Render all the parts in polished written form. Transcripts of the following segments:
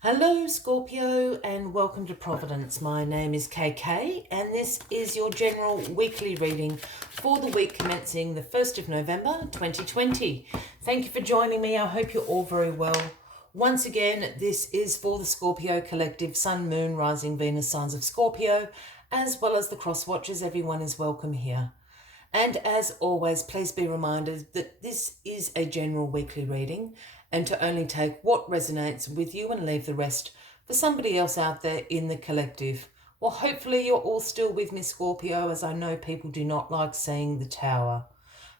Hello, Scorpio, and welcome to Providence. My name is KK, and this is your general weekly reading for the week commencing the 1st of November 2020. Thank you for joining me. I hope you're all very well. Once again, this is for the Scorpio Collective, Sun, Moon, Rising, Venus, signs of Scorpio, as well as the cross watchers. Everyone is welcome here. And as always, please be reminded that this is a general weekly reading and to only take what resonates with you and leave the rest for somebody else out there in the collective. Well, hopefully you're all still with me, Scorpio, as I know people do not like seeing the tower.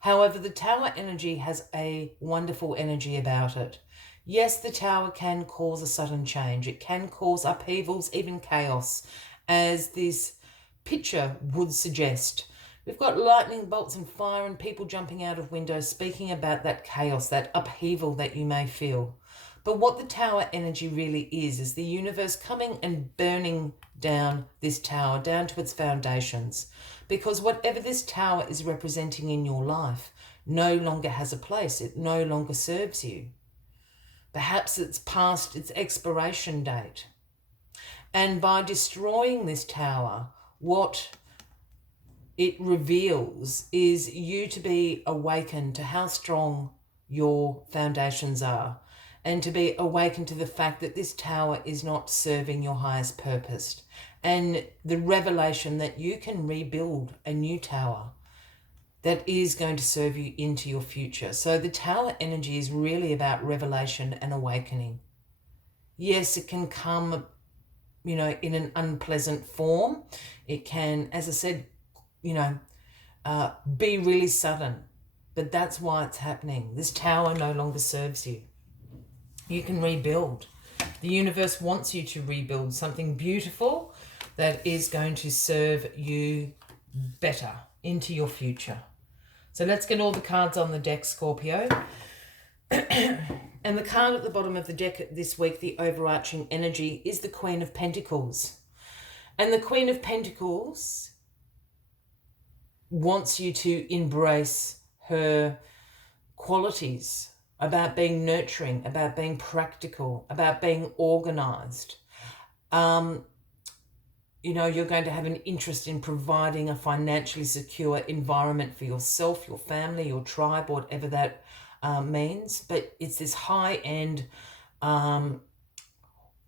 However, the tower energy has a wonderful energy about it. Yes, the tower can cause a sudden change. It can cause upheavals, even chaos, as this picture would suggest. We've got lightning bolts and fire and people jumping out of windows, speaking about that chaos, that upheaval that you may feel. But what the tower energy really is the universe coming and burning down this tower, down to its foundations. Because whatever this tower is representing in your life no longer has a place. It no longer serves you. Perhaps it's past its expiration date. And by destroying this tower, what it reveals is you to be awakened to how strong your foundations are and to be awakened to the fact that this tower is not serving your highest purpose, and the revelation that you can rebuild a new tower that is going to serve you into your future. So the tower energy is really about revelation and awakening. Yes, it can come, in an unpleasant form. It can, as I said, be really sudden, but that's why it's happening. This tower no longer serves you. You can rebuild. The universe wants you to rebuild something beautiful that is going to serve you better into your future. So let's get all the cards on the deck, Scorpio. And the card at the bottom of the deck this week, the overarching energy, is the Queen of Pentacles. And the Queen of Pentacles wants you to embrace her qualities about being nurturing, about being practical, about being organized. You're going to have an interest in providing a financially secure environment for yourself, your family, your tribe, whatever that means. But it's this high-end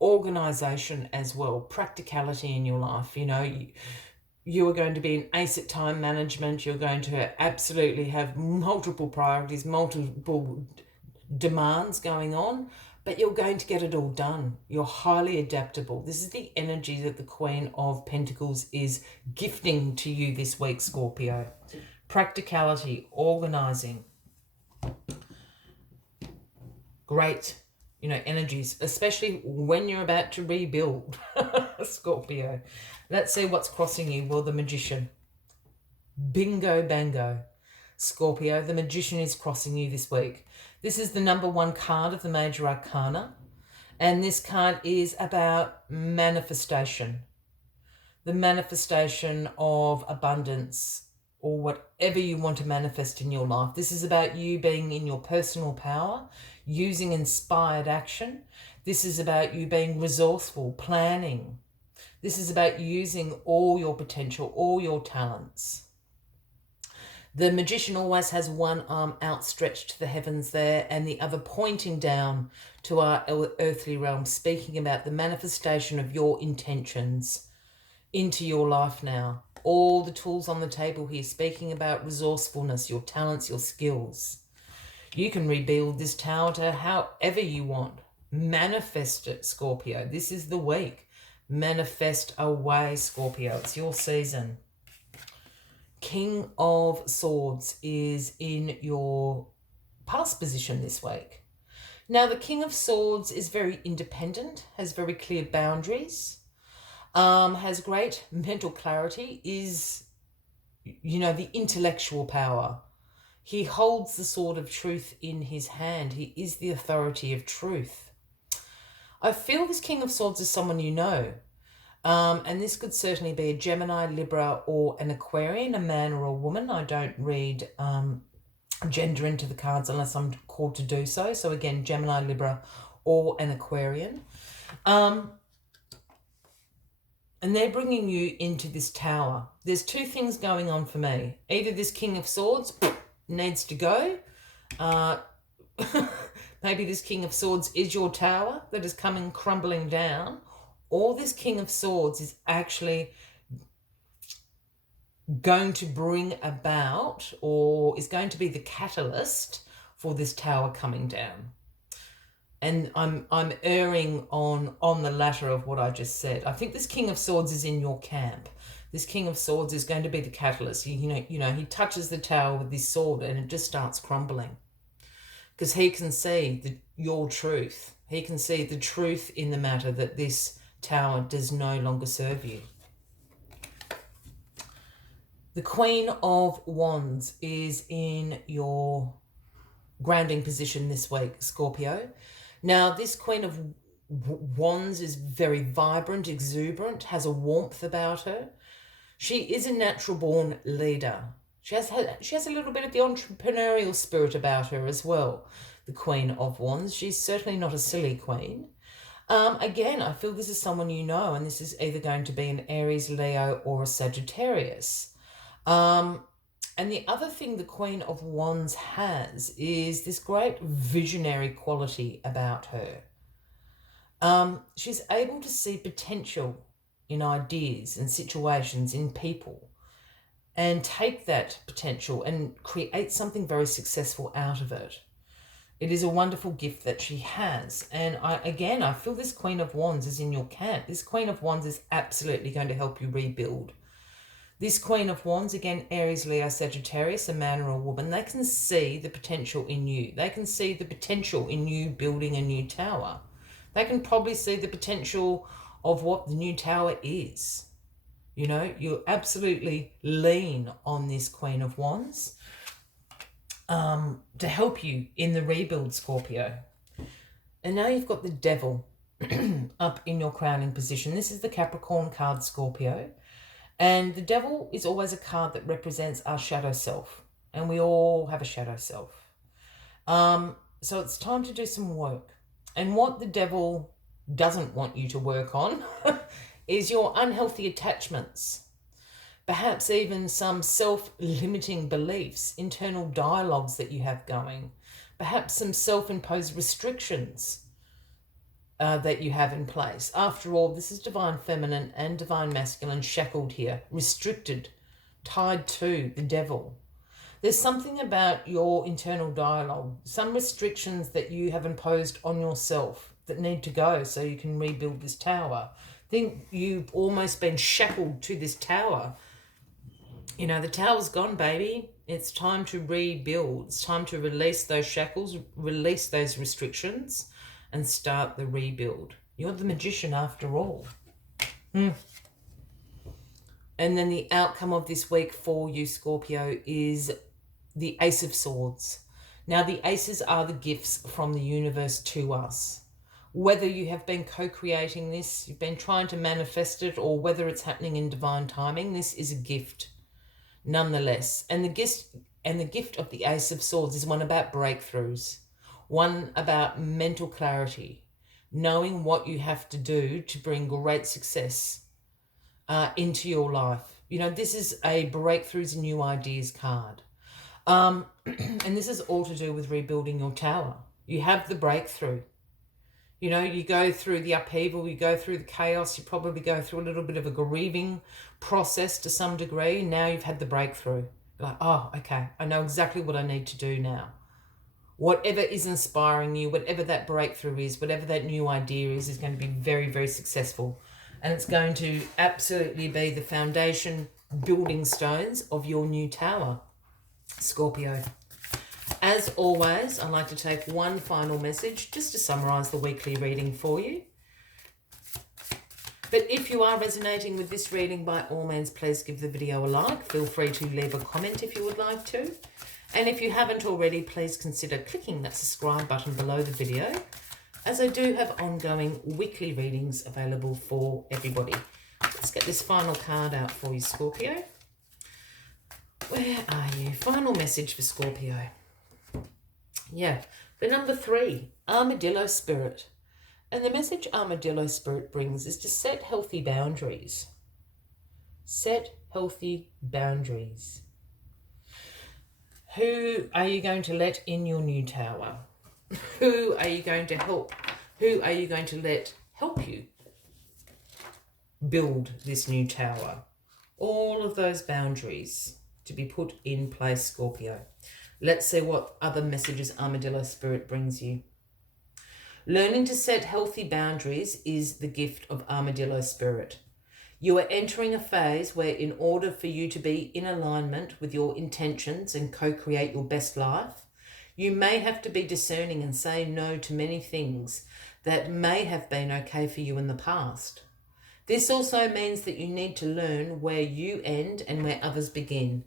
organization as well, practicality in your life. You are going to be an ace at time management. You're going to absolutely have multiple priorities, multiple demands going on, but you're going to get it all done. You're highly adaptable. This is the energy that the Queen of Pentacles is gifting to you this week, Scorpio. Practicality, organizing. Great, energies, especially when you're about to rebuild, Scorpio. Let's see what's crossing you. Well, the Magician. Bingo bango. Scorpio, the Magician is crossing you this week. This is the number one card of the Major Arcana, and this card is about manifestation. The manifestation of abundance, or whatever you want to manifest in your life. This is about you being in your personal power, using inspired action. This is about you being resourceful, planning. This is about using all your potential, all your talents. The Magician always has one arm outstretched to the heavens there and the other pointing down to our earthly realm, speaking about the manifestation of your intentions into your life now. All the tools on the table here, speaking about resourcefulness, your talents, your skills. You can rebuild this tower to however you want. Manifest it, Scorpio. This is the week. Manifest away, Scorpio. It's your season. King of Swords is in your past position this week. Now, the King of Swords is very independent, has very clear boundaries, has great mental clarity, is, the intellectual power. He holds the sword of truth in his hand. He is the authority of truth. I feel this King of Swords is someone you know. And this could certainly be a Gemini, Libra, or an Aquarian, a man or a woman. I don't read gender into the cards unless I'm called to do so. So again, Gemini, Libra, or an Aquarian. And they're bringing you into this tower. There's two things going on for me. Either this King of Swords needs to go. Maybe this King of Swords is your tower that is coming crumbling down. Or this King of Swords is actually going to bring about, or is going to be the catalyst for this tower coming down. And I'm erring on the latter of what I just said. I think this King of Swords is in your camp. This King of Swords is going to be the catalyst. You know, he touches the tower with his sword and it just starts crumbling. Because he can see your truth. He can see the truth in the matter that this tower does no longer serve you. The Queen of Wands is in your grounding position this week, Scorpio. Now, this Queen of Wands is very vibrant, exuberant, has a warmth about her. She is a natural-born leader. She has a little bit of the entrepreneurial spirit about her as well, the Queen of Wands. She's certainly not a silly queen. Again, I feel this is someone you know, and this is either going to be an Aries, Leo, or a Sagittarius. And the other thing the Queen of Wands has is this great visionary quality about her. She's able to see potential in ideas and situations, in people, and take that potential and create something very successful out of it. It is a wonderful gift that she has. And I feel this Queen of Wands is in your camp. This Queen of Wands is absolutely going to help you rebuild. This Queen of Wands, again, Aries, Leo, Sagittarius, a man or a woman, they can see the potential in you. They can see the potential in you building a new tower. They can probably see the potential of what the new tower is. You know, you absolutely lean on this Queen of Wands to help you in the rebuild, Scorpio. And now you've got the Devil up in your crowning position. This is the Capricorn card, Scorpio. And the Devil is always a card that represents our shadow self. And we all have a shadow self. So it's time to do some work. And what the Devil doesn't want you to work on is your unhealthy attachments. Perhaps even some self-limiting beliefs, internal dialogues that you have going. Perhaps some self-imposed restrictions that you have in place. After all, this is divine feminine and divine masculine shackled here, restricted, tied to the Devil. There's something about your internal dialogue, some restrictions that you have imposed on yourself that need to go so you can rebuild this tower. I think you've almost been shackled to this tower. You know, the tower's gone, baby. It's time to rebuild. It's time to release those shackles, release those restrictions, and start the rebuild. You're the magician after all. And then the outcome of this week for you, Scorpio, is the Ace of Swords. Now, the aces are the gifts from the universe to us. Whether you have been co-creating this, you've been trying to manifest it, or whether it's happening in divine timing, this is a gift nonetheless. And the gift of the Ace of Swords is one about breakthroughs. One about mental clarity, knowing what you have to do to bring great success into your life. You know, this is a breakthroughs and new ideas card. And this is all to do with rebuilding your tower. You have the breakthrough. You know, you go through the upheaval, you go through the chaos, you probably go through a little bit of a grieving process to some degree. Now you've had the breakthrough. You're like, oh, okay, I know exactly what I need to do now. Whatever is inspiring you, whatever that breakthrough is, whatever that new idea is going to be very, very successful. And it's going to absolutely be the foundation building stones of your new tower, Scorpio. As always, I'd like to take one final message just to summarise the weekly reading for you. But if you are resonating with this reading, by all means, please give the video a like. Feel free to leave a comment if you would like to. And if you haven't already, please consider clicking that subscribe button below the video, as I do have ongoing weekly readings available for everybody. Let's get this final card out for you, Scorpio. Where are you? Final message for Scorpio. Yeah, the number 3, Armadillo Spirit. And the message Armadillo Spirit brings is to set healthy boundaries. Set healthy boundaries. Who are you going to let in your new tower? Who are you going to help? Who are you going to let help you build this new tower? All of those boundaries to be put in place, Scorpio. Let's see what other messages Armadillo Spirit brings you. Learning to set healthy boundaries is the gift of Armadillo Spirit. You are entering a phase where, in order for you to be in alignment with your intentions and co-create your best life, you may have to be discerning and say no to many things that may have been okay for you in the past. This also means that you need to learn where you end and where others begin.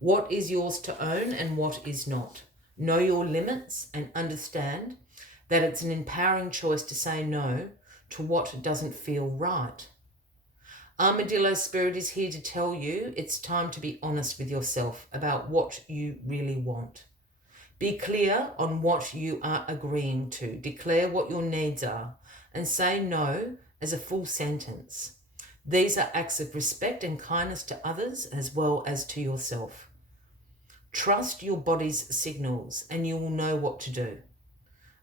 What is yours to own and what is not. Know your limits and understand that it's an empowering choice to say no to what doesn't feel right. Armadillo Spirit is here to tell you it's time to be honest with yourself about what you really want. Be clear on what you are agreeing to. Declare what your needs are and say no as a full sentence. These are acts of respect and kindness to others as well as to yourself. Trust your body's signals and you will know what to do.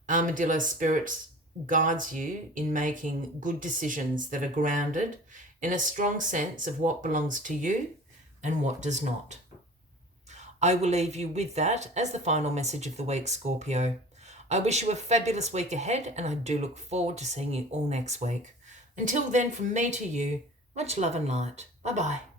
Armadillo Spirit guides you in making good decisions that are grounded in a strong sense of what belongs to you and what does not. I will leave you with that as the final message of the week, Scorpio. I wish you a fabulous week ahead, and I do look forward to seeing you all next week. Until then, from me to you, much love and light. Bye-bye.